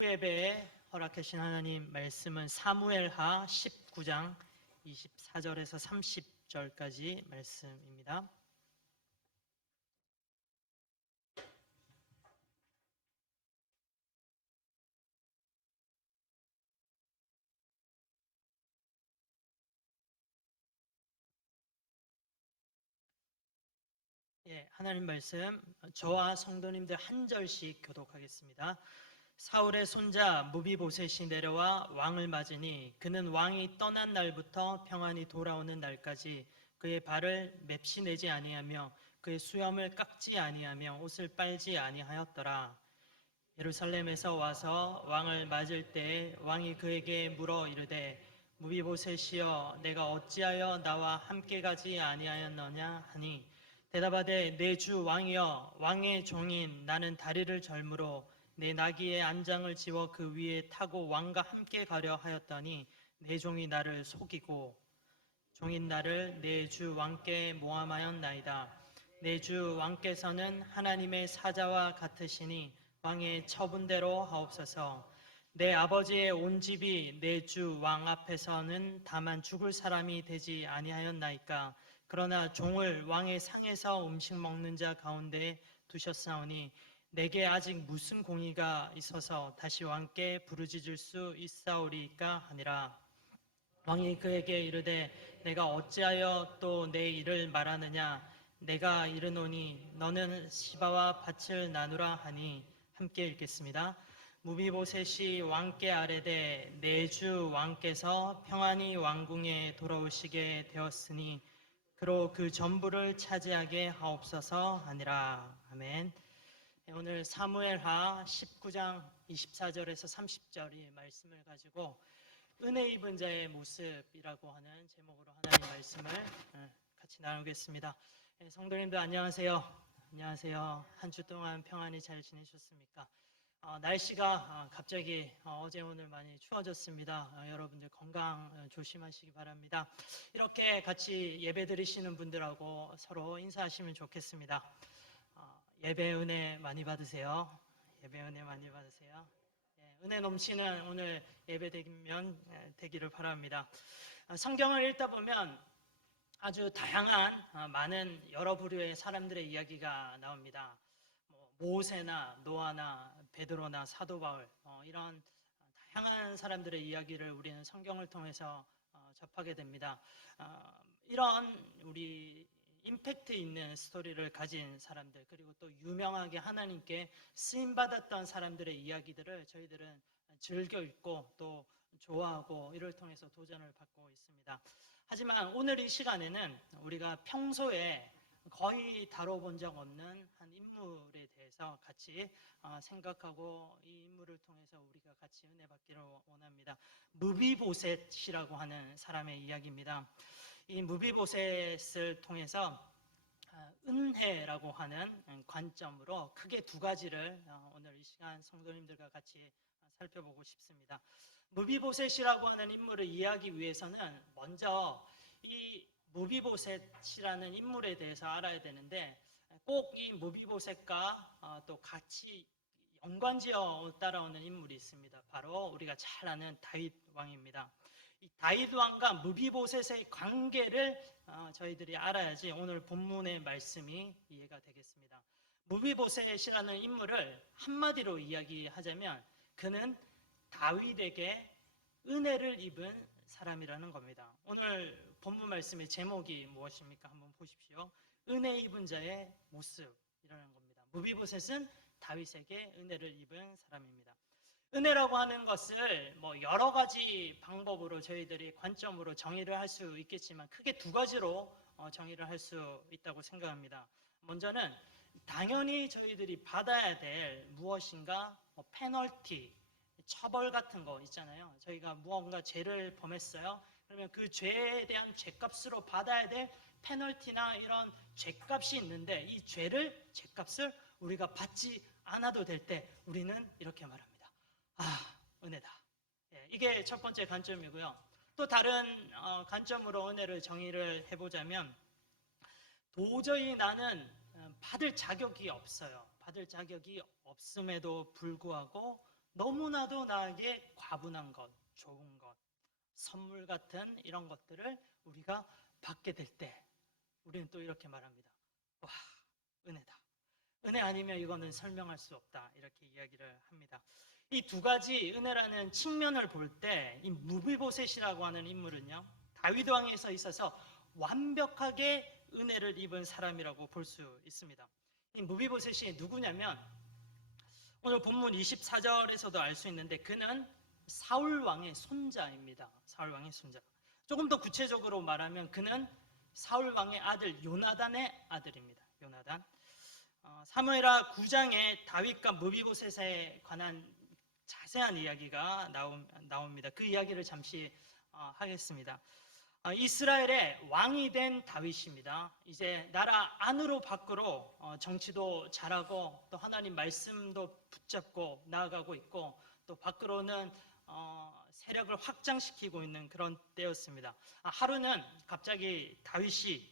예배에 허락하신 하나님 말씀은 사무엘하 19장 24절에서 30절까지 말씀입니다. 하나님 말씀 저와 성도님들 한 절씩 교독하겠습니다. 사울의 손자 무비보셋이 내려와 왕을 맞으니 그는 왕이 떠난 날부터 평안히 돌아오는 날까지 그의 발을 맵시 내지 아니하며 그의 수염을 깎지 아니하며 옷을 빨지 아니하였더라. 예루살렘에서 와서 왕을 맞을 때에 왕이 그에게 물어 이르되 무비보셋이여 내가 어찌하여 나와 함께 가지 아니하였느냐 하니 대답하되 내 주 왕이여 왕의 종인 나는 다리를 절므로 내 나귀의 안장을 지워 그 위에 타고 왕과 함께 가려 하였더니 내 종이 나를 속이고 종인 나를 내 주 왕께 모함하였나이다. 내 주 왕께서는 하나님의 사자와 같으시니 왕의 처분대로 하옵소서. 내 아버지의 온 집이 내 주 왕 앞에서는 다만 죽을 사람이 되지 아니하였나이까. 그러나 종을 왕의 상에서 음식 먹는 자 가운데 두셨사오니 내게 아직 무슨 공의가 있어서 다시 왕께 부르짖을 수 있사오리까 하니라. 왕이 그에게 이르되 내가 어찌하여 또 내 일을 말하느냐. 내가 이르노니 너는 시바와 밭을 나누라 하니. 함께 읽겠습니다. 무비보셋이 왕께 아뢰되 내 주 왕께서 평안히 왕궁에 돌아오시게 되었으니 그로 그 전부를 차지하게 하옵소서 하니라. 아멘. 오늘 사무엘하 19장 24절에서 30절의 말씀을 가지고 은혜 입은 자의 모습이라고 하는 제목으로 하나님 말씀을 같이 나누겠습니다. 성도님들 안녕하세요. 안녕하세요. 한 주 동안 평안히 잘 지내셨습니까? 날씨가 갑자기 어제 오늘 많이 추워졌습니다. 여러분들 건강 조심하시기 바랍니다. 이렇게 같이 예배 드리시는 분들하고 서로 인사하시면 좋겠습니다. 예배 은혜 많이 받으세요. 예배 은혜 많이 받으세요. 은혜 넘치는 오늘 예배 되기를 바랍니다. 성경을 읽다 보면 아주 다양한 많은 여러 부류의 사람들의 이야기가 나옵니다. 모세나 노아나 베드로나 사도 바울 이런 다양한 사람들의 이야기를 우리는 성경을 통해서 접하게 됩니다. 이런 우리 임팩트 있는 스토리를 가진 사람들 그리고 또 유명하게 하나님께 쓰임받았던 사람들의 이야기들을 저희들은 즐겨 읽고 또 좋아하고 이를 통해서 도전을 받고 있습니다. 하지만 오늘 이 시간에는 우리가 평소에 거의 다뤄본 적 없는 한 인물에 대해서 같이 생각하고 이 인물을 통해서 우리가 같이 은혜 받기를 원합니다. 무비보셋이라고 하는 사람의 이야기입니다. 이 무비보셋을 통해서 은혜라고 하는 관점으로 크게 두 가지를 오늘 이 시간 성도님들과 같이 살펴보고 싶습니다. 무비보셋이라고 하는 인물을 이해하기 위해서는 먼저 이 무비보셋이라는 인물에 대해서 알아야 되는데 꼭 이 무비보셋과 또 같이 연관지어 따라오는 인물이 있습니다. 바로 우리가 잘 아는 다윗 왕입니다. 이 다윗 왕과 무비보셋의 관계를 저희들이 알아야지 오늘 본문의 말씀이 이해가 되겠습니다. 무비보셋이라는 인물을 한마디로 이야기하자면 그는 다윗에게 은혜를 입은 사람이라는 겁니다. 오늘 본문 말씀의 제목이 무엇입니까? 한번 보십시오. 은혜 입은 자의 모습이라는 겁니다. 무비보셋은 다윗에게 은혜를 입은 사람입니다. 은혜라고 하는 것을 여러 가지 방법으로 저희들이 관점으로 정의를 할 수 있겠지만 크게 두 가지로 정의를 할 수 있다고 생각합니다. 먼저는 당연히 저희들이 받아야 될 무엇인가 페널티, 처벌 같은 거 있잖아요. 저희가 무언가 죄를 범했어요. 그러면 그 죄에 대한 죄값으로 받아야 될 페널티나 이런 죄값이 있는데 이 죄값을 우리가 받지 않아도 될 때 우리는 이렇게 말합니다. 은혜다. 이게 첫 번째 관점이고요. 또 다른 관점으로 은혜를 정의를 해보자면 도저히 나는 받을 자격이 없어요. 받을 자격이 없음에도 불구하고 너무나도 나에게 과분한 것, 좋은 것, 선물 같은 이런 것들을 우리가 받게 될 때 우리는 또 이렇게 말합니다. 와, 은혜다. 은혜 아니면 이거는 설명할 수 없다. 이렇게 이야기를 합니다. 이 두 가지 은혜라는 측면을 볼 때 이 무비보셋이라고 하는 인물은요, 다윗 왕에서 있어서 완벽하게 은혜를 입은 사람이라고 볼 수 있습니다. 이 무비보셋이 누구냐면 오늘 본문 24절에서도 알 수 있는데 그는 사울 왕의 손자입니다. 사울 왕의 손자. 조금 더 구체적으로 말하면 그는 사울 왕의 아들 요나단의 아들입니다. 요나단. 사무엘하 9장에 다윗과 무비보셋에 관한 자세한 이야기가 나옵니다. 그 이야기를 잠시 하겠습니다. 이스라엘의 왕이 된 다윗입니다. 이제 나라 안으로 밖으로 정치도 잘하고 또 하나님 말씀도 붙잡고 나아가고 있고 또 밖으로는 세력을 확장시키고 있는 그런 때였습니다. 하루는 갑자기 다윗이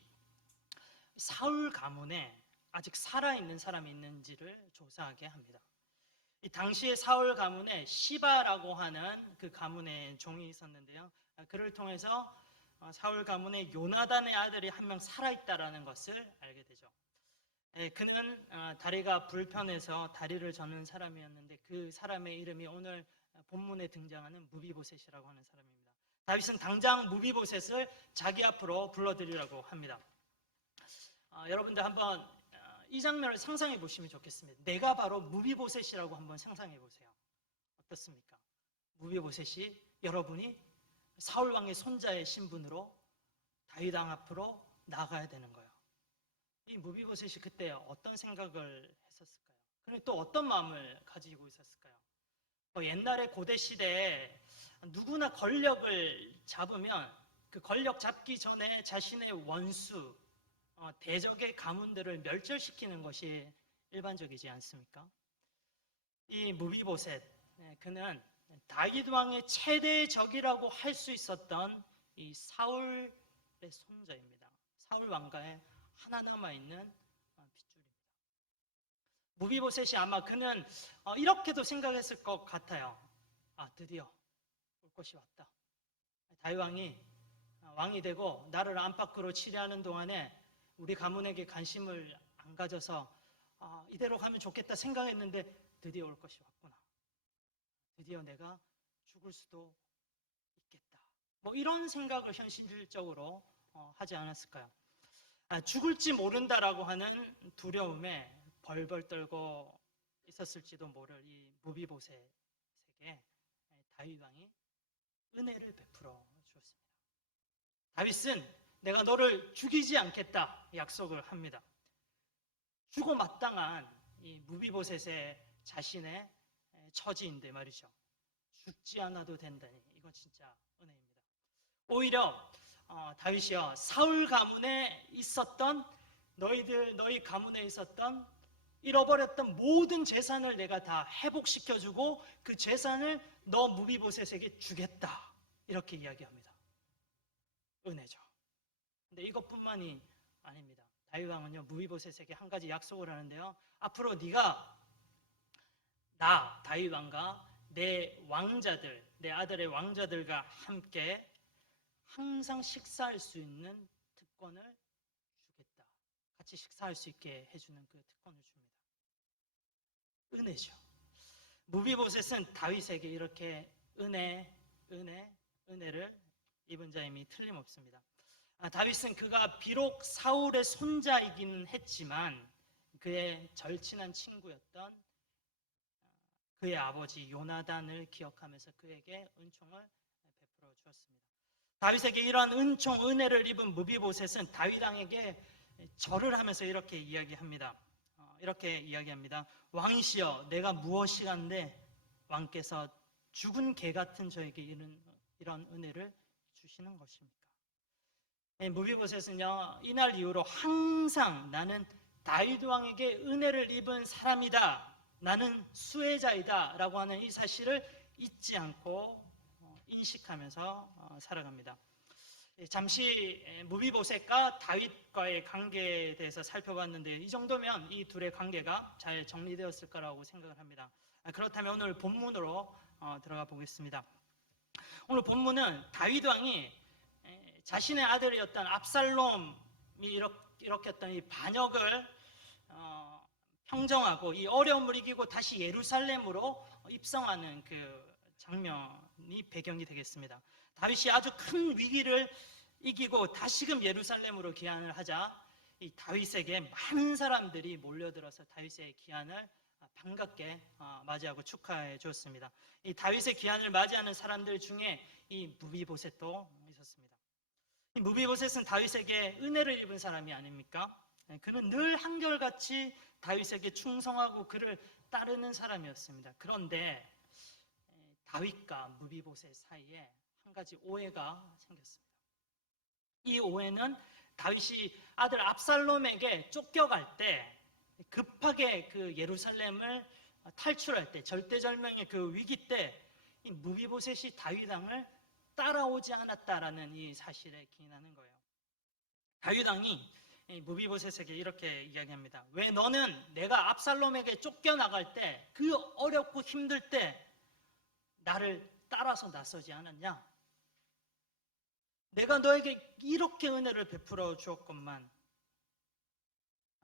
사울 가문에 아직 살아있는 사람이 있는지를 조사하게 합니다. 이 당시에 사울 가문에 시바라고 하는 그 가문의 종이 있었는데요. 그를 통해서 사울 가문의 요나단의 아들이 한 명 살아있다라는 것을 알게 되죠. 그는 다리가 불편해서 다리를 저는 사람이었는데 그 사람의 이름이 오늘 본문에 등장하는 무비보셋이라고 하는 사람입니다. 다윗은 당장 무비보셋을 자기 앞으로 불러들이라고 합니다. 여러분들 한번 이 장면을 상상해 보시면 좋겠습니다. 내가 바로 무비보셋이라고 한번 상상해 보세요. 어떻습니까? 무비보셋이 여러분이 사울 왕의 손자의 신분으로 다윗 왕 앞으로 나가야 되는 거예요. 이 무비보셋이 그때 어떤 생각을 했었을까요? 그리고 또 어떤 마음을 가지고 있었을까요? 옛날에 고대 시대에 누구나 권력을 잡으면 그 권력 잡기 전에 자신의 원수, 대적의 가문들을 멸절시키는 것이 일반적이지 않습니까? 이 무비보셋, 그는 다윗 왕의 최대 적이라고 할 수 있었던 이 사울의 손자입니다. 사울 왕가에 하나 남아있는 핏줄입니다. 무비보셋이 아마 그는 이렇게도 생각했을 것 같아요. 드디어 올 것이 왔다. 다윗 왕이 되고 나를 안팎으로 치리하는 동안에 우리 가문에게 관심을 안 가져서 이대로 가면 좋겠다 생각했는데 드디어 올 것이 왔구나. 드디어 내가 죽을 수도 있겠다. 이런 생각을 현실적으로 하지 않았을까요? 죽을지 모른다라고 하는 두려움에 벌벌 떨고 있었을지도 모를 이 무비보셋에게 다윗 왕이 은혜를 베풀어 주었습니다. 다윗은 내가 너를 죽이지 않겠다 약속을 합니다. 죽어 마땅한 이 무비보셋의 자신의 처지인데 말이죠. 죽지 않아도 된다니 이건 진짜 은혜입니다. 오히려 다윗이여 사울 가문에 있었던 너희 가문에 있었던 잃어버렸던 모든 재산을 내가 다 회복시켜주고 그 재산을 너 무비보셋에게 주겠다 이렇게 이야기합니다. 은혜죠. 근데 이것뿐만이 아닙니다. 다윗 왕은요 무비보셋에게 한 가지 약속을 하는데요. 앞으로 네가 나 다윗 왕과 내 왕자들, 내 아들의 왕자들과 함께 항상 식사할 수 있는 특권을 주겠다. 같이 식사할 수 있게 해주는 그 특권을 줍니다. 은혜죠. 무비보셋은 다윗에게 이렇게 은혜를 입은 자임이 틀림없습니다. 다윗은 그가 비록 사울의 손자이긴 했지만 그의 절친한 친구였던 그의 아버지 요나단을 기억하면서 그에게 은총을 베풀어 주었습니다. 다윗에게 이러한 은총, 은혜를 입은 무비보셋은 다윗 왕에게 절을 하면서 이렇게 이야기합니다. 왕이시여 내가 무엇이간데 왕께서 죽은 개 같은 저에게 이런 은혜를 주시는 것입니까? 무비보셋은요 이날 이후로 항상 나는 다윗 왕에게 은혜를 입은 사람이다, 나는 수혜자이다 라고 하는 이 사실을 잊지 않고 인식하면서 살아갑니다. 잠시 무비보셋과 다윗과의 관계에 대해서 살펴봤는데 이 정도면 이 둘의 관계가 잘 정리되었을 거라고 생각을 합니다. 그렇다면 오늘 본문으로 들어가 보겠습니다. 오늘 본문은 다윗 왕이 자신의 아들이었던 압살롬이 일으켰던 이 반역을 평정하고 이 어려움을 이기고 다시 예루살렘으로 입성하는 그 장면이 배경이 되겠습니다. 다윗이 아주 큰 위기를 이기고 다시금 예루살렘으로 귀환을 하자 이 다윗에게 많은 사람들이 몰려들어서 다윗의 귀환을 반갑게 맞이하고 축하해 주었습니다. 이 다윗의 귀환을 맞이하는 사람들 중에 이 무비보셋도 있었습니다. 이 무비보셋은 다윗에게 은혜를 입은 사람이 아닙니까? 그는 늘 한결같이 다윗에게 충성하고 그를 따르는 사람이었습니다. 그런데 다윗과 무비보셋 사이에 한 가지 오해가 생겼습니다. 이 오해는 다윗이 아들 압살롬에게 쫓겨갈 때 급하게 그 예루살렘을 탈출할 때 절대절명의 그 위기 때 이 무비보셋이 다윗 왕을 따라오지 않았다라는 이 사실에 기인하는 거예요. 다윗 왕이 무비보셋에게 이렇게 이야기합니다. 왜 너는 내가 압살롬에게 쫓겨나갈 때 그 어렵고 힘들 때 나를 따라서 나서지 않았냐? 내가 너에게 이렇게 은혜를 베풀어 주었건만.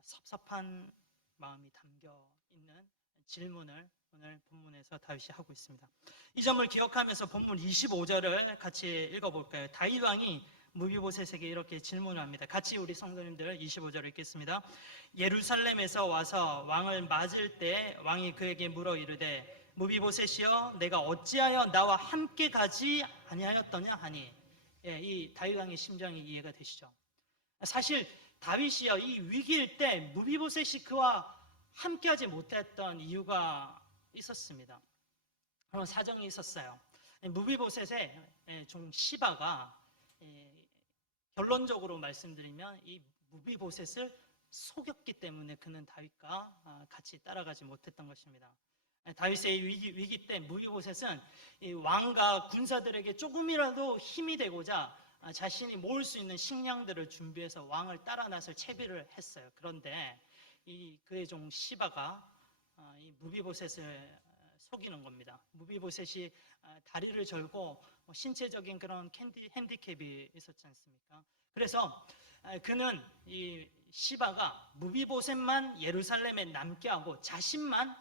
섭섭한 마음이 담겨 있는 질문을 오늘 본문에서 다윗이 하고 있습니다. 이 점을 기억하면서 본문 25절을 같이 읽어볼까요? 다윗 왕이 무비보셋에게 이렇게 질문을 합니다. 같이 우리 성도님들 25절을 읽겠습니다. 예루살렘에서 와서 왕을 맞을 때 왕이 그에게 물어 이르되 무비보셋이여 내가 어찌하여 나와 함께 가지 아니하였더냐 하니. 이 다윗 왕의 심정이 이해가 되시죠? 사실 다윗이요 이 위기일 때 무비보셋이 그와 함께하지 못했던 이유가 있었습니다. 그런 사정이 있었어요. 무비보셋의 종 시바가 결론적으로 말씀드리면 이 무비보셋을 속였기 때문에 그는 다윗과 같이 따라가지 못했던 것입니다. 다윗의 위기 때 무비보셋은 왕과 군사들에게 조금이라도 힘이 되고자 자신이 모을 수 있는 식량들을 준비해서 왕을 따라 나설 채비를 했어요. 그런데 그의 종 시바가 이 무비보셋을 속이는 겁니다. 무비보셋이 다리를 절고 신체적인 그런 핸디캡이 있었지 않습니까? 그래서 그는 이 시바가 무비보셋만 예루살렘에 남게 하고 자신만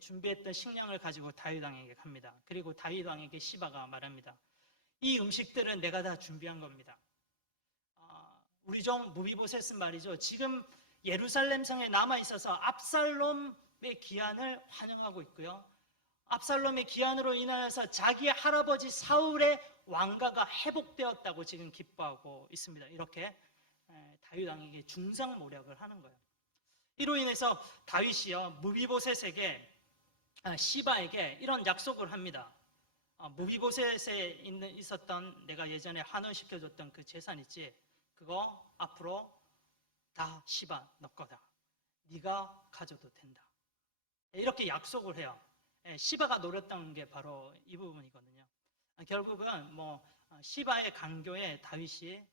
준비했던 식량을 가지고 다윗 왕에게 갑니다. 그리고 다윗 왕에게 시바가 말합니다. 이 음식들은 내가 다 준비한 겁니다. 우리 종 무비보셋은 말이죠. 지금 예루살렘 성에 남아 있어서 압살롬의 귀환을 환영하고 있고요. 압살롬의 귀환으로 인하여서 자기의 할아버지 사울의 왕가가 회복되었다고 지금 기뻐하고 있습니다. 이렇게 다윗 왕에게 중상모략을 하는 거예요. 이로 인해서 다윗이요 무비보셋에게 시바에게 이런 약속을 합니다. 무비보셋에 있었던 내가 예전에 환원시켜줬던 그 재산 있지? 그거 앞으로 다 시바 너 거다. 네가 가져도 된다. 이렇게 약속을 해요. 시바가 노렸던 게 바로 이 부분이거든요. 결국은 시바의 강교에 다윗이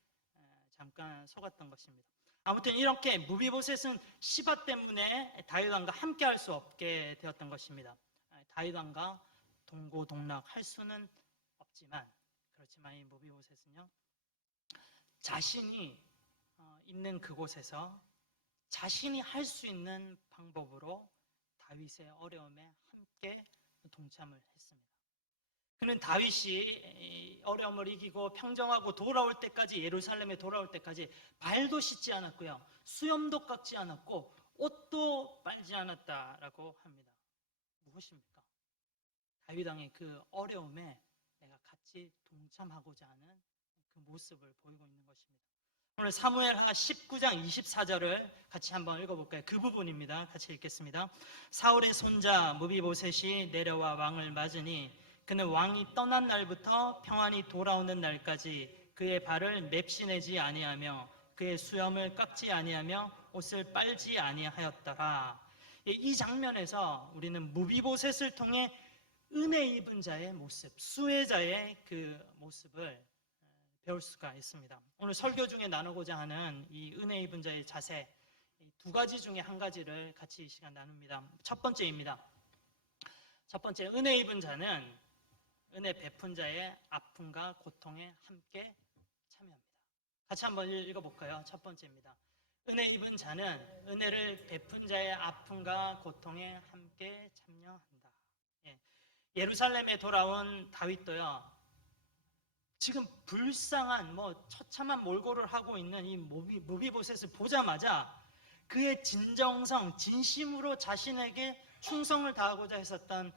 잠깐 속았던 것입니다. 아무튼 이렇게 무비보셋은 시바 때문에 다윗 왕과 함께 할 수 없게 되었던 것입니다. 다윗 왕과 동고동락할 수는 없지만 그렇지만 이 무비보셋은요 자신이 있는 그곳에서 자신이 할 수 있는 방법으로 다윗의 어려움에 함께 동참을 했습니다. 그는 다윗이 어려움을 이기고 평정하고 돌아올 때까지 예루살렘에 돌아올 때까지 발도 씻지 않았고요. 수염도 깎지 않았고 옷도 빨지 않았다라고 합니다. 무엇입니까? 다윗 왕의 그 어려움에 내가 같이 동참하고자 하는 그 모습을 보이고 있는 것입니다. 오늘 사무엘하 19장 24절을 같이 한번 읽어볼까요? 그 부분입니다. 같이 읽겠습니다. 사울의 손자 무비보셋이 내려와 왕을 맞으니 그는 왕이 떠난 날부터 평안히 돌아오는 날까지 그의 발을 맵시내지 아니하며 그의 수염을 깎지 아니하며 옷을 빨지 아니하였더라. 이 장면에서 우리는 무비보셋을 통해 은혜 입은 자의 모습, 수혜자의 그 모습을 배울 수가 있습니다. 오늘 설교 중에 나누고자 하는 이 은혜 입은 자의 자세, 두 가지 중에 한 가지를 같이 이 시간 나눕니다. 첫 번째입니다. 첫 번째, 은혜 입은 자는 은혜 베푼 자의 아픔과 고통에 함께 참여합니다. 같이 한번 읽어볼까요? 첫 번째입니다. 은혜 입은 자는 은혜를 베푼 자의 아픔과 고통에 함께 참여한다. 예. 예루살렘에 돌아온 다윗도요, 지금 불쌍한 처참한 몰골을 하고 있는 이 무비보셋을 보자마자 그의 진정성, 진심으로 자신에게 충성을 다하고자 했었던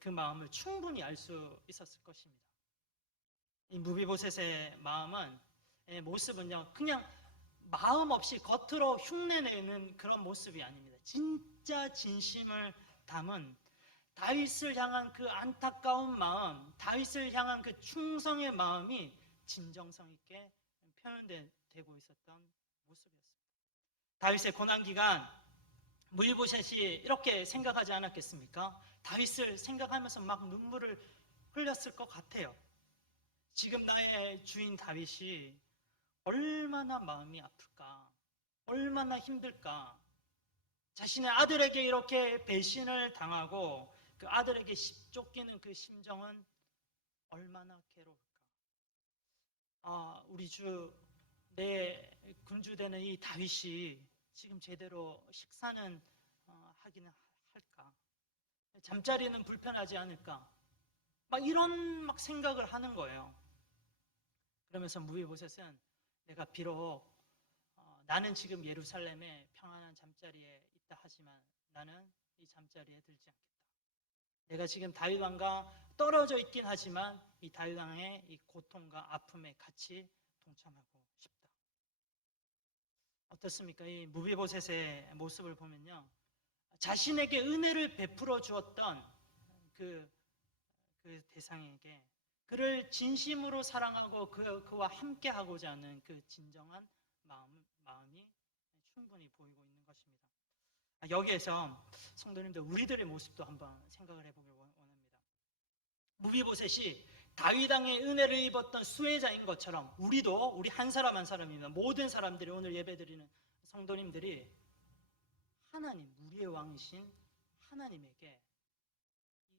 그 마음을 충분히 알 수 있었을 것입니다. 이 무비보셋의 모습은요, 그냥 마음 없이 겉으로 흉내내는 그런 모습이 아닙니다. 진짜 진심을 담은 다윗을 향한 그 안타까운 마음, 다윗을 향한 그 충성의 마음이 진정성 있게 표현되고 있었던 모습이었습니다. 다윗의 고난 기간, 무비보셋이 이렇게 생각하지 않았겠습니까? 다윗을 생각하면서 막 눈물을 흘렸을 것 같아요. 지금 나의 주인 다윗이 얼마나 마음이 아플까, 얼마나 힘들까, 자신의 아들에게 이렇게 배신을 당하고 그 아들에게 쫓기는 그 심정은 얼마나 괴로울까. 우리 주, 내 군주되는 이 다윗이 지금 제대로 식사는 하기는 할까, 잠자리는 불편하지 않을까, 막 이런 생각을 하는 거예요. 그러면서 무비보셋은 내가 비록 나는 지금 예루살렘의 평안한 잠자리에 있다 하지만 나는 이 잠자리에 들지 않겠다. 내가 지금 다윗 왕과 떨어져 있긴 하지만 이 다윗 왕의 이 고통과 아픔에 같이 동참하고 싶다. 어떻습니까? 이 무비보셋의 모습을 보면요, 자신에게 은혜를 베풀어 주었던 그 대상에게 그를 진심으로 사랑하고 그와 함께 하고자 하는 그 진정한 마음이 충분히 보이고 있는 것입니다. 여기에서 성도님들, 우리들의 모습도 한번 생각을 해보길 원합니다. 무비보셋이 다윗 왕의 은혜를 입었던 수혜자인 것처럼 우리 한 사람 한 사람입니다. 모든 사람들이, 오늘 예배드리는 성도님들이 하나님, 우리의 왕이신 하나님에게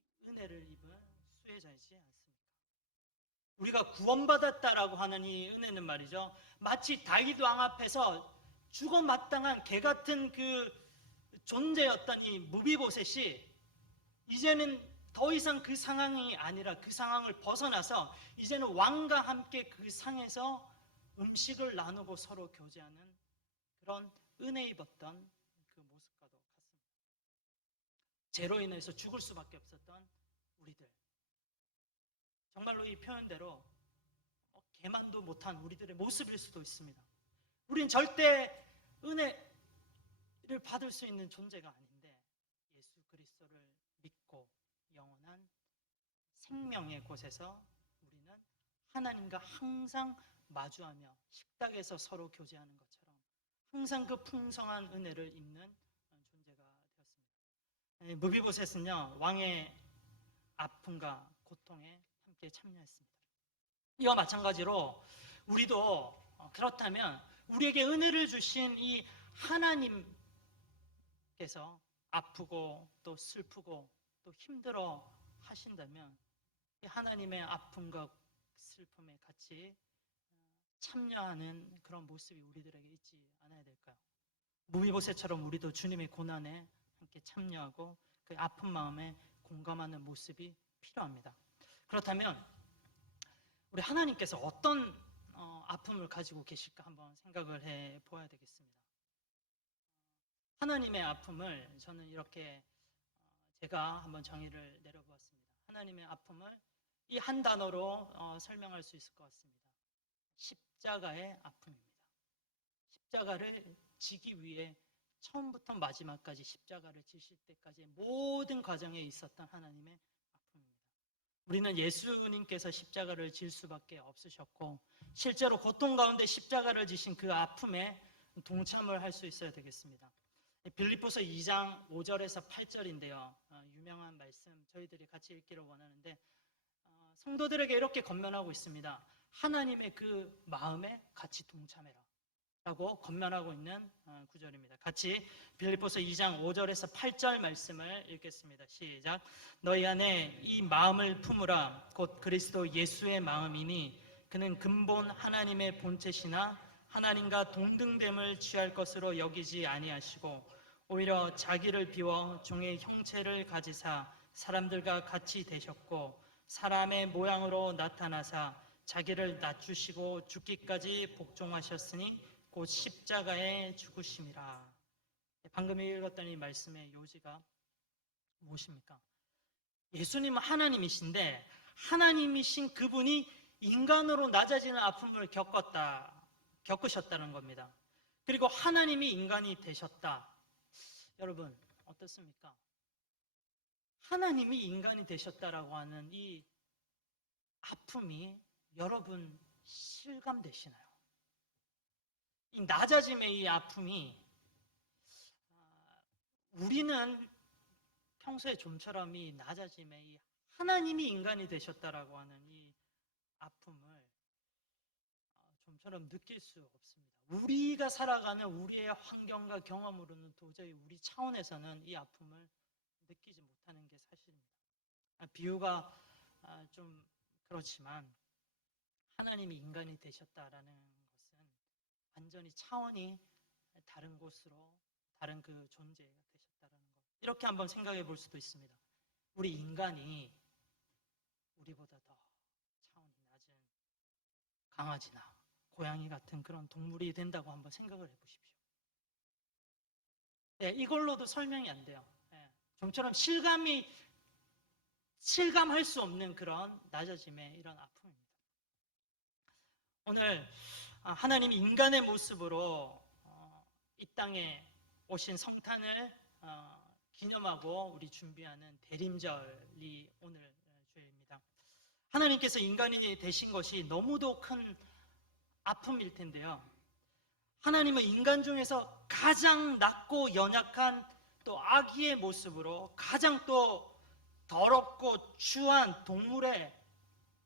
이 은혜를 입은 수혜자이지 않습니까? 우리가 구원받았다라고 하는 이 은혜는 말이죠, 마치 다윗 왕 앞에서 죽어 마땅한 개 같은 그 존재였던 이 무비보셋이 이제는 더 이상 그 상황이 아니라 그 상황을 벗어나서 이제는 왕과 함께 그 상에서 음식을 나누고 서로 교제하는 그런 은혜 입었던 그 모습과도 같습니다. 죄로 인해서 죽을 수밖에 없었던 우리들, 정말로 이 표현대로 개만도 못한 우리들의 모습일 수도 있습니다. 우린 절대 은혜를 받을 수 있는 존재가 아닌데 예수 그리스도를 믿고 영원한 생명의 곳에서 우리는 하나님과 항상 마주하며 식탁에서 서로 교제하는 것처럼 항상 그 풍성한 은혜를 입는 존재가 되었습니다. 무비보셋은요, 왕의 아픔과 고통에 함께 참여했습니다. 이와 마찬가지로 우리도 그렇다면 우리에게 은혜를 주신 이 하나님께서 아프고 또 슬프고 또 힘들어 하신다면 이 하나님의 아픔과 슬픔에 같이 참여하는 그런 모습이 우리들에게 있지 않아야 될까요? 무비보셋처럼 우리도 주님의 고난에 함께 참여하고 그 아픈 마음에 공감하는 모습이 필요합니다. 그렇다면 우리 하나님께서 어떤 아픔을 가지고 계실까 한번 생각을 해보아야 되겠습니다. 하나님의 아픔을 저는 이렇게 제가 한번 정의를 내려보았습니다. 하나님의 아픔을 이 한 단어로 설명할 수 있을 것 같습니다. 십자가의 아픔입니다. 십자가를 지기 위해 처음부터 마지막까지 십자가를 지실 때까지의 모든 과정에 있었던 하나님의 아픔입니다. 우리는 예수님께서 십자가를 질 수밖에 없으셨고 실제로 고통 가운데 십자가를 지신 그 아픔에 동참을 할 수 있어야 되겠습니다. 빌립보서 2장 5절에서 8절인데요. 유명한 말씀 저희들이 같이 읽기를 원하는데 성도들에게 이렇게 권면하고 있습니다. 하나님의 그 마음에 같이 동참해라 라고 권면하고 있는 구절입니다. 같이 빌립보서 2장 5절에서 8절 말씀을 읽겠습니다. 시작. 너희 안에 이 마음을 품으라. 곧 그리스도 예수의 마음이니 그는 근본 하나님의 본체시나 하나님과 동등됨을 취할 것으로 여기지 아니하시고 오히려 자기를 비워 종의 형체를 가지사 사람들과 같이 되셨고 사람의 모양으로 나타나사 자기를 낮추시고 죽기까지 복종하셨으니 곧 십자가에 죽으심이라. 방금 읽었던 이 말씀의 요지가 무엇입니까? 예수님은 하나님이신데 하나님이신 그분이 인간으로 낮아지는 아픔을 겪으셨다는 겁니다. 그리고 하나님이 인간이 되셨다. 여러분 어떻습니까? 하나님이 인간이 되셨다라고 하는 이 아픔이 여러분 실감되시나요? 이 낮아짐의 이 아픔이 우리는 평소에 좀처럼 이 낮아짐의 이 하나님이 인간이 되셨다라고 하는 이 아픔을 좀처럼 느낄 수 없습니다. 우리가 살아가는 우리의 환경과 경험으로는 도저히 우리 차원에서는 이 아픔을 느끼지 못하는 게 사실입니다. 비유가 좀 그렇지만 하나님이 인간이 되셨다라는 것은 완전히 차원이 다른 곳으로 다른 그 존재가 되셨다라는 것. 이렇게 한번 생각해 볼 수도 있습니다. 우리 인간이 우리보다 더 차원이 낮은 강아지나 고양이 같은 그런 동물이 된다고 한번 생각을 해보십시오. 네, 이걸로도 설명이 안 돼요. 네, 좀처럼 실감할 수 없는 그런 낮아짐의 이런 아픔입니다. 오늘 하나님이 인간의 모습으로 이 땅에 오신 성탄을 기념하고 우리 준비하는 대림절이 오늘 주일입니다. 하나님께서 인간이 되신 것이 너무도 큰 아픔일 텐데요. 하나님은 인간 중에서 가장 낮고 연약한 또 아기의 모습으로 가장 또 더럽고 추한 동물의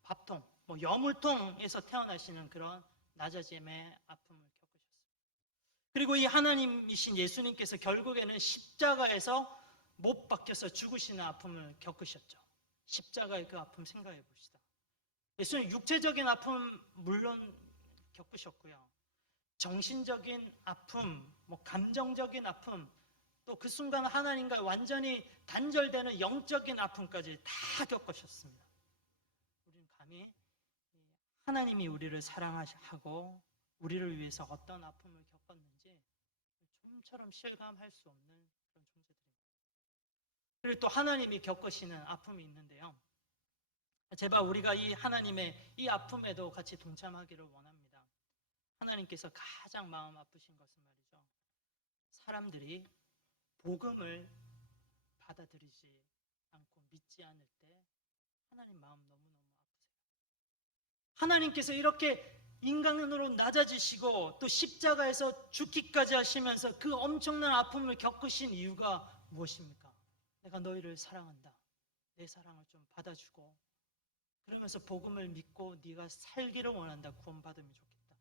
밥통, 여물통에서 태어나시는 그런 낮아짐의 아픔을 겪으셨습니다. 그리고 이 하나님이신 예수님께서 결국에는 십자가에서 못 박혀서 죽으시는 아픔을 겪으셨죠. 십자가의 그 아픔 생각해 봅시다. 예수님 육체적인 아픔 물론 겪으셨고요. 정신적인 아픔, 감정적인 아픔, 또 그 순간 하나님과 완전히 단절되는 영적인 아픔까지 다 겪으셨습니다. 우리는 감히 하나님이 우리를 사랑하고 우리를 위해서 어떤 아픔을 겪었는지 좀처럼 실감할 수 없는 그런 존재들입니다. 그리고 또 하나님이 겪으시는 아픔이 있는데요. 제발 우리가 이 하나님의 이 아픔에도 같이 동참하기를 원합니다. 하나님께서 가장 마음 아프신 것은 말이죠. 사람들이 복음을 받아들이지 않고 믿지 않을 때 하나님 마음 너무너무 아프세요. 하나님께서 이렇게 인간으로 낮아지시고 또 십자가에서 죽기까지 하시면서 그 엄청난 아픔을 겪으신 이유가 무엇입니까? 내가 너희를 사랑한다. 내 사랑을 좀 받아주고 그러면서 복음을 믿고 네가 살기를 원한다. 구원받으면 좋겠다.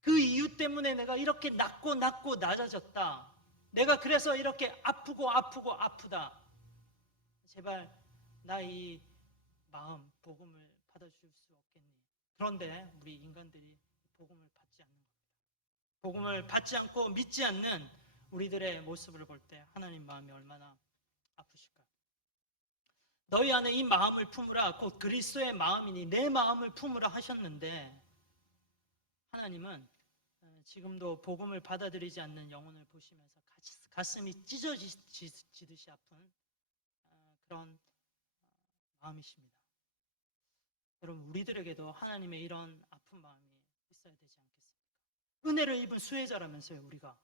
그 이유 때문에 내가 이렇게 낮고 낮아졌다. 내가 그래서 이렇게 아프다. 제발 나 이 마음 복음을 받아줄 수 없겠니? 그런데 우리 인간들이 복음을 받지 않는 겁니다. 복음을 받지 않고 믿지 않는 우리들의 모습을 볼 때 하나님 마음이 얼마나 아프실까요? 너희 안에 이 마음을 품으라. 곧 그리스도의 마음이니 내 마음을 품으라 하셨는데 하나님은 지금도 복음을 받아들이지 않는 영혼을 보시면서 가슴이 찢어지듯이 아픈 그런 마음이십니다. 여러분 우리들에게도 하나님의 이런 아픈 마음이 있어야 되지 않겠습니까? 은혜를 입은 수혜자라면서요. 우리가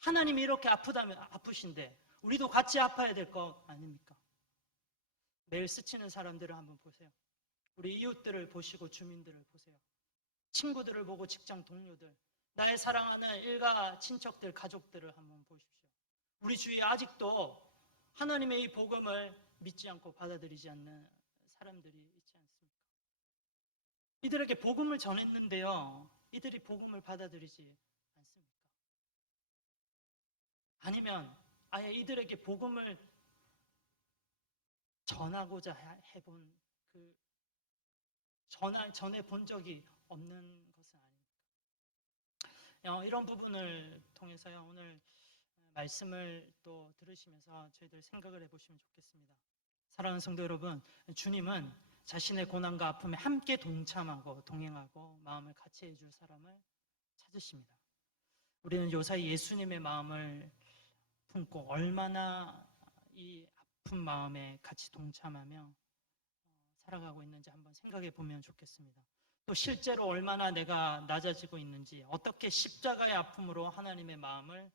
하나님이 이렇게 아프신데 우리도 같이 아파야 될 거 아닙니까? 매일 스치는 사람들을 한번 보세요. 우리 이웃들을 보시고 주민들을 보세요. 친구들을 보고 직장 동료들, 나의 사랑하는 일가 친척들, 가족들을 한번 보십시오. 우리 주위에 아직도 하나님의 이 복음을 믿지 않고 받아들이지 않는 사람들이 있지 않습니까? 이들에게 복음을 전했는데요. 이들이 복음을 받아들이지 않습니까? 아니면 아예 이들에게 복음을 전하고자 해본 그 전에 본 적이 없는 것은 아닙니까? 이런 부분을 통해서요, 오늘 말씀을 또 들으시면서 저희들 생각을 해보시면 좋겠습니다. 사랑하는 성도 여러분, 주님은 자신의 고난과 아픔에 함께 동참하고 동행하고 마음을 같이 해줄 사람을 찾으십니다. 우리는 요사이 예수님의 마음을 품고 얼마나 이 아픈 마음에 같이 동참하며 살아가고 있는지 한번 생각해 보면 좋겠습니다. 또 실제로 얼마나 내가 낮아지고 있는지, 어떻게 십자가의 아픔으로 하나님의 마음을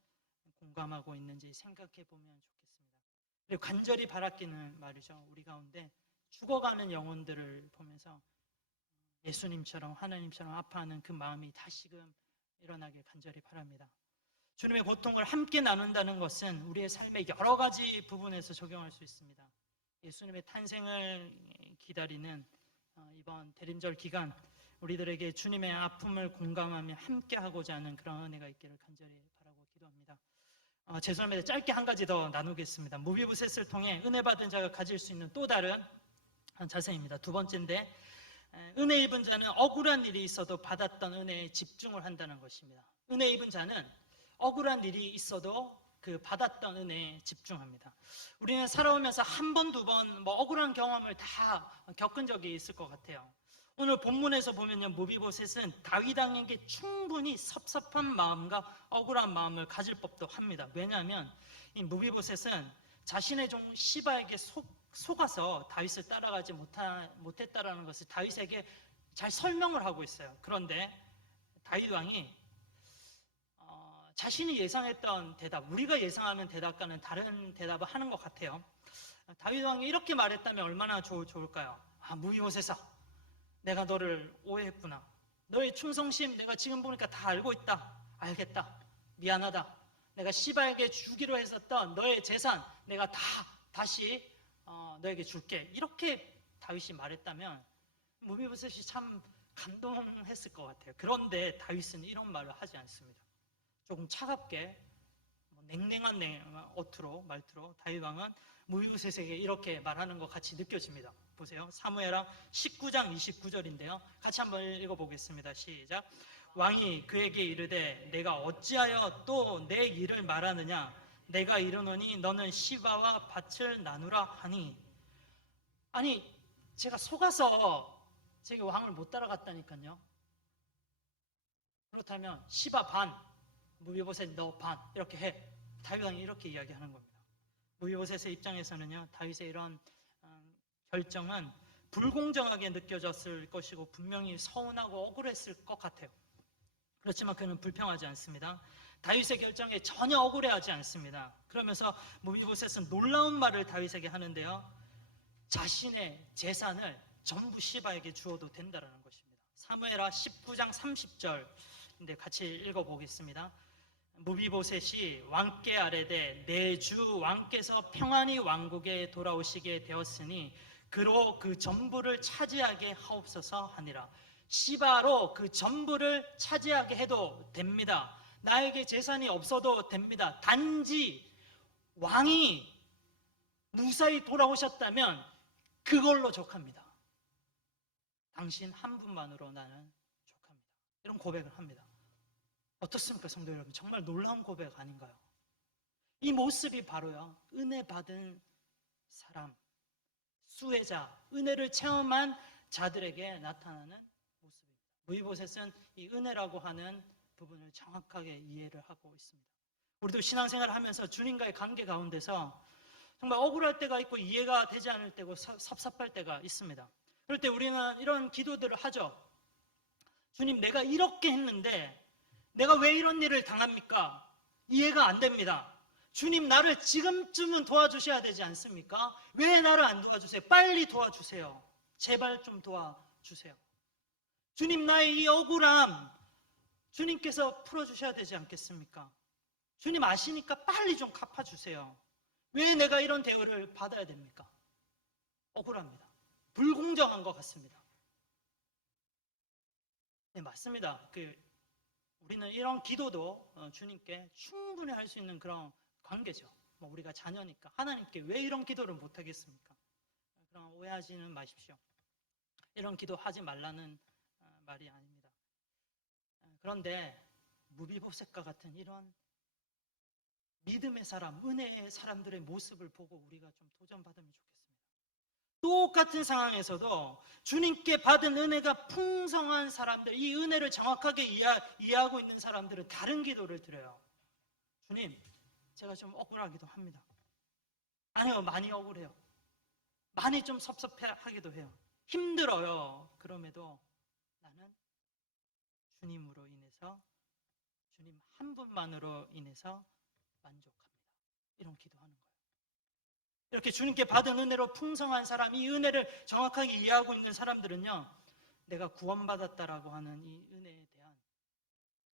공감하고 있는지 생각해 보면 좋겠습니다. 그리고 간절히 바라기는 말이죠, 우리 가운데 죽어가는 영혼들을 보면서 예수님처럼 하나님처럼 아파하는 그 마음이 다시금 일어나길 간절히 바랍니다. 주님의 고통을 함께 나눈다는 것은 우리의 삶의 여러 가지 부분에서 적용할 수 있습니다. 예수님의 탄생을 기다리는 이번 대림절 기간, 우리들에게 주님의 아픔을 공감하며 함께하고자 하는 그런 은혜가 있기를 간절히 바라고 기도합니다. 죄송합니다. 짧게 한 가지 더 나누겠습니다. 무비보셋을 통해 은혜 받은 자가 가질 수 있는 또 다른 자세입니다. 두 번째인데, 은혜 입은 자는 억울한 일이 있어도 받았던 은혜에 집중을 한다는 것입니다. 은혜 입은 자는 억울한 일이 있어도 그 받았던 은혜에 집중합니다. 우리는 살아오면서 한 번, 두 번 억울한 경험을 다 겪은 적이 있을 것 같아요. 오늘 본문에서 보면요, 무비보셋은 다윗 왕에게 충분히 섭섭한 마음과 억울한 마음을 가질 법도 합니다. 왜냐하면 이 무비보셋은 자신의 종 시바에게 속아서 다윗을 따라가지 못했다라는 것을 다윗에게 잘 설명을 하고 있어요. 그런데 다윗 왕이 자신이 예상했던 대답, 우리가 예상하는 대답과는 다른 대답을 하는 것 같아요. 다윗 왕이 이렇게 말했다면 얼마나 좋을까요? 무비보셋아, 내가 너를 오해했구나. 너의 충성심 내가 지금 보니까 다 알고 있다. 알겠다. 미안하다. 내가 시바에게 주기로 했었던 너의 재산 내가 다 다시 너에게 줄게. 이렇게 다윗이 말했다면 무비보셋이 참 감동했을 것 같아요. 그런데 다윗은 이런 말을 하지 않습니다. 조금 차갑게 냉랭한 말투로 다윗 왕은 무비보셋에게 이렇게 말하는 것 같이 느껴집니다. 보세요. 사무엘하 19장 29절인데요. 같이 한번 읽어보겠습니다. 시작. 왕이 그에게 이르되 내가 어찌하여 또 내 일을 말하느냐? 내가 이르노니 너는 시바와 밭을 나누라 하니. 아니, 제가 속아서 제가 왕을 못 따라갔다니까요. 그렇다면 시바 반, 무비보셋 너 반 이렇게 해. 다윗 왕이 이렇게 이야기하는 겁니다. 무비보셋의 입장에서는요, 다윗의 이런 결정은 불공정하게 느껴졌을 것이고 분명히 서운하고 억울했을 것 같아요. 그렇지만 그는 불평하지 않습니다. 다윗의 결정에 전혀 억울해하지 않습니다. 그러면서 무비보셋은 놀라운 말을 다윗에게 하는데요, 자신의 재산을 전부 시바에게 주어도 된다는 것입니다. 사무엘하 19장 30절인데 같이 읽어보겠습니다. 무비보셋이 왕께 아뢰되 내 주 왕께서 평안히 왕국에 돌아오시게 되었으니 그로 그 전부를 차지하게 하옵소서 하니라. 시바로 그 전부를 차지하게 해도 됩니다. 나에게 재산이 없어도 됩니다. 단지 왕이 무사히 돌아오셨다면 그걸로 족합니다. 당신 한 분만으로 나는 족합니다. 이런 고백을 합니다. 어떻습니까, 성도 여러분? 정말 놀라운 고백 아닌가요? 이 모습이 바로요, 은혜 받은 사람, 수혜자, 은혜를 체험한 자들에게 나타나는 모습입니다. 무비보셋은 이 은혜라고 하는 부분을 정확하게 이해를 하고 있습니다. 우리도 신앙생활을 하면서 주님과의 관계 가운데서 정말 억울할 때가 있고 이해가 되지 않을 때고 섭섭할 때가 있습니다. 그럴 때 우리는 이런 기도들을 하죠. 주님, 내가 이렇게 했는데 내가 왜 이런 일을 당합니까? 이해가 안 됩니다. 주님, 나를 지금쯤은 도와주셔야 되지 않습니까? 왜 나를 안 도와주세요? 빨리 도와주세요. 제발 좀 도와주세요. 주님, 나의 이 억울함 주님께서 풀어주셔야 되지 않겠습니까? 주님 아시니까 빨리 좀 갚아주세요. 왜 내가 이런 대우를 받아야 됩니까? 억울합니다. 불공정한 것 같습니다. 네, 맞습니다. 우리는 이런 기도도 주님께 충분히 할 수 있는 그런 관계죠. 뭐 우리가 자녀니까 하나님께 왜 이런 기도를 못 하겠습니까? 그럼 오해하지는 마십시오. 이런 기도 하지 말라는 말이 아닙니다. 그런데 무비보셋과 같은 이런 믿음의 사람, 은혜의 사람들의 모습을 보고 우리가 좀 도전받으면 좋겠습니다. 똑같은 상황에서도 주님께 받은 은혜가 풍성한 사람들, 이 은혜를 정확하게 이해하고 있는 사람들은 다른 기도를 드려요. 주님, 제가 좀 억울하기도 합니다. 아니요, 많이 억울해요. 많이 좀 섭섭하기도 해요. 힘들어요. 그럼에도 나는 주님으로 인해서, 주님 한 분만으로 인해서 만족합니다. 이런 기도하는 거예요. 이렇게 주님께 받은 은혜로 풍성한 사람, 이 은혜를 정확하게 이해하고 있는 사람들은요, 내가 구원받았다라고 하는 이 은혜에 대한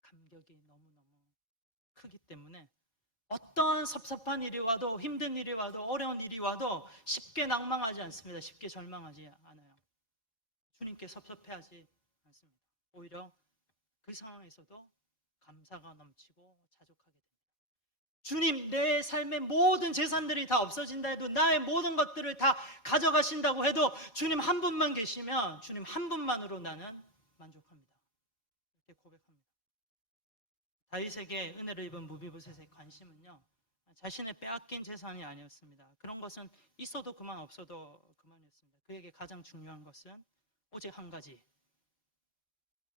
감격이 너무너무 크기 때문에 어떤 섭섭한 일이 와도, 힘든 일이 와도, 어려운 일이 와도 쉽게 낭망하지 않습니다. 쉽게 절망하지 않아요. 주님께 섭섭해하지 않습니다. 오히려 그 상황에서도 감사가 넘치고 자족하게 됩니다. 주님, 내 삶의 모든 재산들이 다 없어진다 해도, 나의 모든 것들을 다 가져가신다고 해도 주님 한 분만 계시면 주님 한 분만으로 나는 만족합니다. 이렇게 고백합니다. 다윗에게 은혜를 입은 무비보셋의 관심은요, 자신의 빼앗긴 재산이 아니었습니다. 그런 것은 있어도 그만, 없어도 그만이었습니다. 그에게 가장 중요한 것은 오직 한 가지,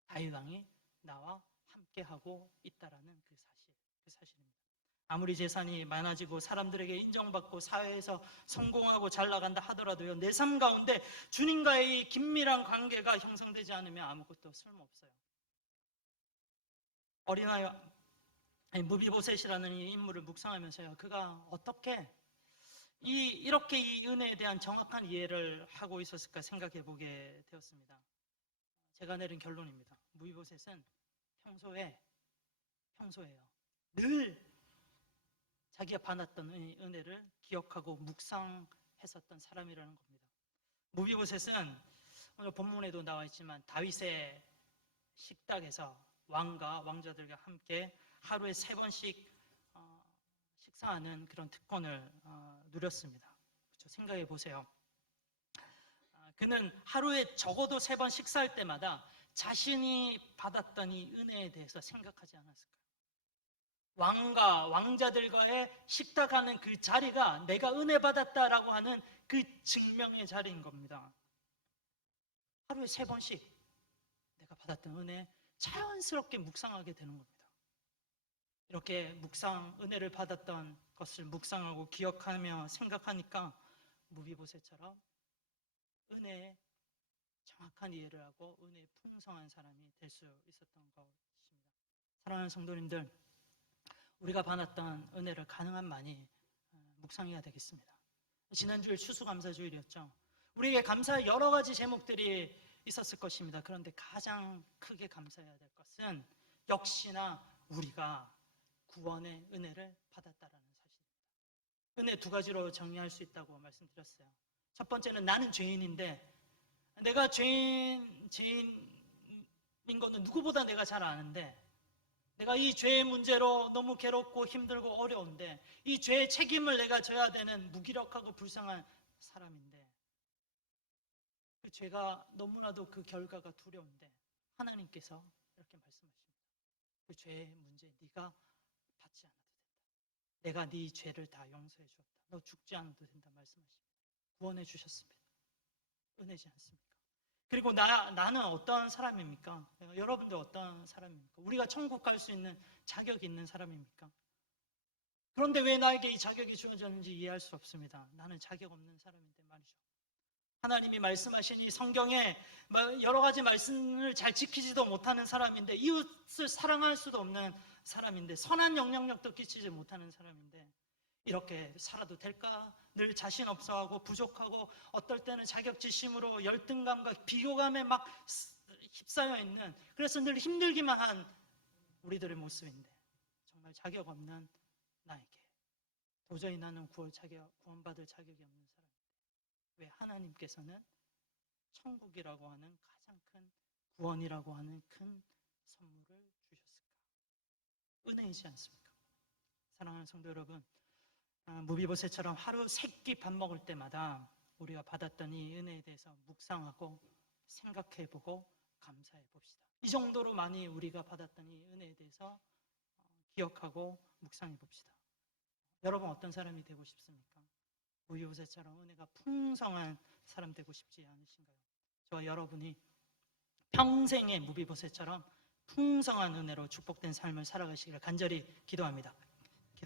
다윗 왕이 나와 함께하고 있다라는 그 사실입니다. 아무리 재산이 많아지고 사람들에게 인정받고 사회에서 성공하고 잘 나간다 하더라도요, 내 삶 가운데 주님과의 이 긴밀한 관계가 형성되지 않으면 아무것도 쓸모없어요. 어린아이 무비보셋이라는 이 인물을 묵상하면서요, 그가 어떻게 이렇게 이 은혜에 대한 정확한 이해를 하고 있었을까 생각해 보게 되었습니다. 제가 내린 결론입니다. 무비보셋은 평소에요, 늘 자기가 받았던 은혜를 기억하고 묵상했었던 사람이라는 겁니다. 무비보셋은 오늘 본문에도 나와 있지만 다윗의 식탁에서 왕과 왕자들과 함께 하루에 3번씩 식사하는 그런 특권을 누렸습니다. 그렇죠? 생각해 보세요. 그는 하루에 적어도 3번 식사할 때마다 자신이 받았던 이 은혜에 대해서 생각하지 않았을까요? 왕과 왕자들과의 식탁하는 그 자리가 내가 은혜 받았다라고 하는 그 증명의 자리인 겁니다. 하루에 3번씩 내가 받았던 은혜 자연스럽게 묵상하게 되는 겁니다. 이렇게 은혜를 받았던 것을 묵상하고 기억하며 생각하니까 무비보셋처럼 은혜의 정확한 이해를 하고 은혜의 풍성한 사람이 될 수 있었던 것입니다. 사랑하는 성도님들, 우리가 받았던 은혜를 가능한 많이 묵상해야 되겠습니다. 지난주일 추수감사주일이었죠. 우리에게 감사할 여러 가지 제목들이 있었을 것입니다. 그런데 가장 크게 감사해야 될 것은 역시나 우리가 구원의 은혜를 받았다라는 사실입니다. 은혜 2가지로 정리할 수 있다고 말씀드렸어요. 첫 번째는 나는 죄인인데, 내가 죄인인 것은 누구보다 내가 잘 아는데, 내가 이 죄의 문제로 너무 괴롭고 힘들고 어려운데, 이 죄의 책임을 내가 져야 되는 무기력하고 불쌍한 사람인데, 그 죄가 너무나도 그 결과가 두려운데 하나님께서 이렇게 말씀하십니다. 그 죄의 문제 네가 받지 않아도 된다. 내가 네 죄를 다 용서해 주었다. 너 죽지 않아도 된다 말씀하십니다. 구원해 주셨습니다. 은혜지 않습니까? 그리고 나는 어떤 사람입니까? 여러분들 어떤 사람입니까? 우리가 천국 갈 수 있는 자격이 있는 사람입니까? 그런데 왜 나에게 이 자격이 주어졌는지 이해할 수 없습니다. 나는 자격 없는 사람인데 말이죠. 하나님이 말씀하신 이 성경에 여러 가지 말씀을 잘 지키지도 못하는 사람인데, 이웃을 사랑할 수도 없는 사람인데, 선한 영향력도 끼치지 못하는 사람인데, 이렇게 살아도 될까? 늘 자신 없어하고 부족하고 어떨 때는 자격지심으로 열등감과 비교감에 막 휩싸여 있는, 그래서 늘 힘들기만 한 우리들의 모습인데, 정말 자격 없는 나에게 도저히 나는 구원받을 자격이 없는 사람, 왜 하나님께서는 천국이라고 하는 가장 큰 구원이라고 하는 큰 선물을 주셨을까? 은혜이지 않습니까? 사랑하는 성도 여러분, 무비보셋처럼 하루 3끼 밥 먹을 때마다 우리가 받았던 이 은혜에 대해서 묵상하고 생각해보고 감사해 봅시다. 이 정도로 많이 우리가 받았던 이 은혜에 대해서 기억하고 묵상해 봅시다. 여러분 어떤 사람이 되고 싶습니까? 무비보셋처럼 은혜가 풍성한 사람 되고 싶지 않으신가요? 저와 여러분이 평생의 무비보셋처럼 풍성한 은혜로 축복된 삶을 살아가시기를 간절히 기도합니다.